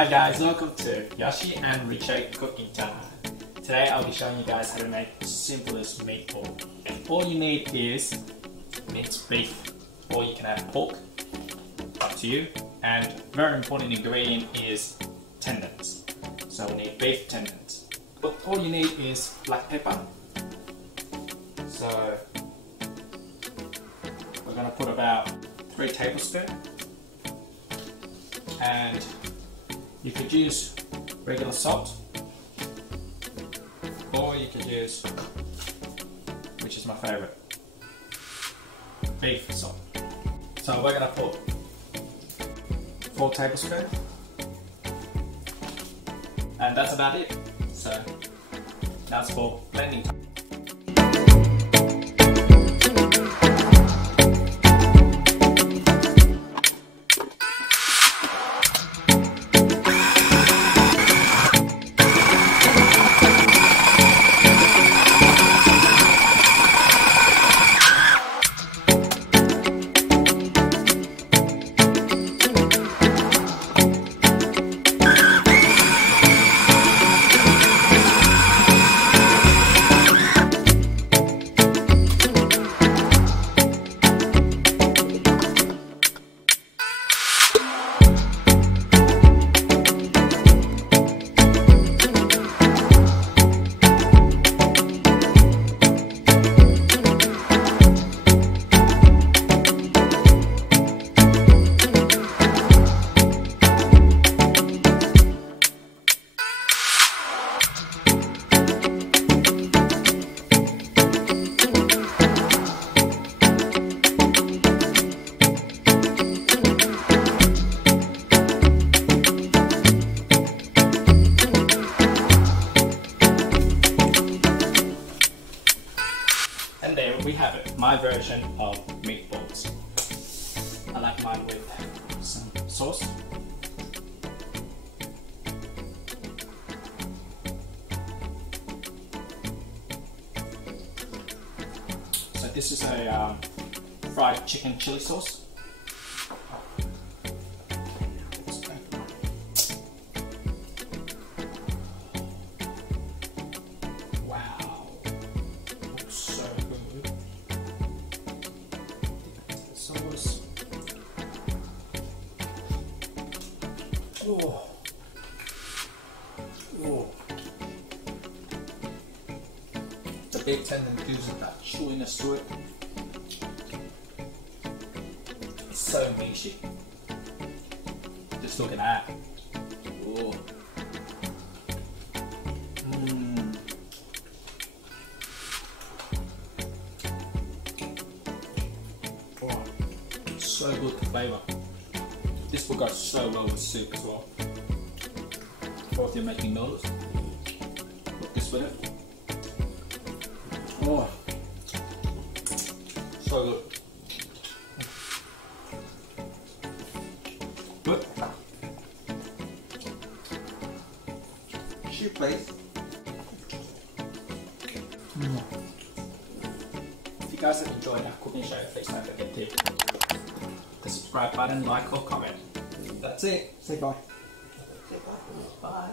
Hi guys, welcome to Yoshi and RICHO cooking channel. Today I'll be showing you guys how to make the simplest meatball. All you need is minced beef, or you can add pork, up to you. And very important ingredient is tendons. So we need beef tendons. But all you need is black pepper. So we're going to put about 3 tablespoons. And you could use regular salt, or you could use, which is my favourite, beef salt. So we're going to put 4 tablespoons, and that's about it. So that's for blending time. And there we have it, my version of meatballs. I like mine with some sauce. So this is a fried chicken chili sauce. Oh. Oh. The big tendon gives it that chewiness to it. It's so meaty. Just look at that. Oh. Oh. So good flavour. This will go so well with soup as well. Or if you're making noodles, put this with it. Oh, so good. Good. Shoot, please. If you guys have enjoyed our cooking show, please don't forget to hit the subscribe button, like or comment. That's it. Say bye. Bye.